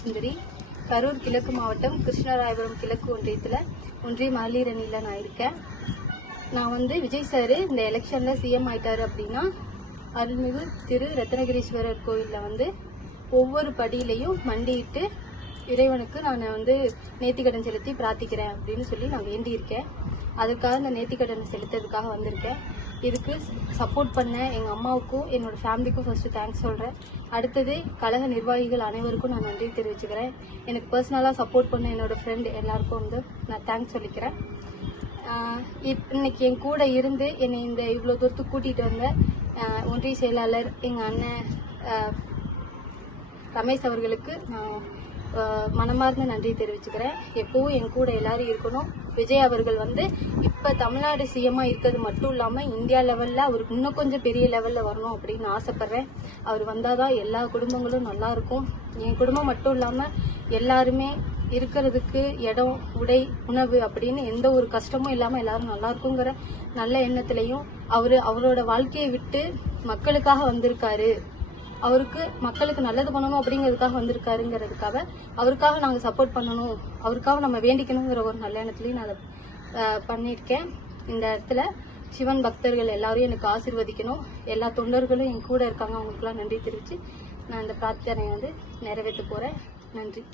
சோமசுந்தரி, கரூர் கிழக்கு மாவட்டம் கிருஷ்ணராயபுரம் கிழக்கு ஒன்றிய மகளிர் அணியில் நான் இருக்கேன். நான் விஜய் சார் இந்த எலெக்ஷன்ல சிஎம் ஆயிட்டாரு அப்படின்னா அருள்மிகு திரு ரத்னகிரீஸ்வரர் கோயிலில் ஒவ்வொரு படியிலையும் மண்டியிட்டு இறைவனுக்கு நான் நேர்த்திக்கடன் செலுத்தி பிரார்த்திக்கிறேன் அப்படின்னு சொல்லி நான் வேண்டியிருக்கேன். அதுக்காக இந்த நேர்த்திக்கடன் செலுத்துறதுக்காக வந்திருக்கேன். இதுக்கு சப்போர்ட் பண்ண எங்கள் அம்மாவுக்கும் என்னோட ஃபேமிலிக்கும் ஃபர்ஸ்ட் தேங்க்ஸ் சொல்கிறேன். அடுத்தது கழக நிர்வாகிகள் அனைவருக்கும் நான் நன்றி தெரிவிச்சுக்கிறேன். எனக்கு பர்சனலாக சப்போர்ட் பண்ண என்னோட ஃப்ரெண்ட் எல்லாருக்கும் நான் தேங்க்ஸ் சொல்லிக்கிறேன். இன்னைக்கு என் கூட இருந்து என்னை இவ்வளோ தூரத்துக்கு கூட்டிகிட்டு வந்த ஒன்றிய செயலாளர் எங்கள் அண்ணன் ரமேஷ் அவர்களுக்கு நான் மனமார்ந்த நன்றி தெரிவிச்சுக்கிறேன். எப்பவும் என் கூட எல்லாரும் இருக்கணும். விஜய் அவர்கள் இப்ப தமிழ்நாடு சிஎம்மா இருக்கிறது மட்டும் இல்லாம இந்தியா லெவல்ல அவருக்கு இன்னும் கொஞ்சம் பெரிய லெவல்ல வரணும் அப்படின்னு ஆசைப்படுறேன். அவர் வந்தாதான் எல்லா குடும்பங்களும் நல்லா இருக்கும். என் குடும்பம் மட்டும் இல்லாம எல்லாருமே இருக்கிறதுக்கு இடம், உடை, உணவு அப்படின்னு எந்த ஒரு கஷ்டமும் இல்லாம எல்லாரும் நல்லா இருக்குங்கிற நல்ல எண்ணத்திலையும் அவரோட வாழ்க்கையை விட்டு மக்களுக்காக வந்திருக்காரு. அவருக்கு மக்களுக்கு நல்லது பண்ணணும் அப்படிங்கிறதுக்காக வந்திருக்காருங்கிறதுக்காக அவருக்காக நாங்கள் சப்போர்ட் பண்ணணும், அவருக்காக நம்ம வேண்டிக்கணுங்கிற ஒரு நல்ல எண்ணத்துலையும் நான் அதை பண்ணியிருக்கேன். இந்த இடத்துல சிவன் பக்தர்கள் எல்லாரையும் எனக்கு ஆசீர்வதிக்கணும். எல்லா தொண்டர்களும் என் கூட இருக்காங்க, அவங்களுக்குலாம் நன்றி தெரிவித்து நான் இந்த பிரார்த்தனையை நிறைவேற்ற போகிறேன். நன்றி.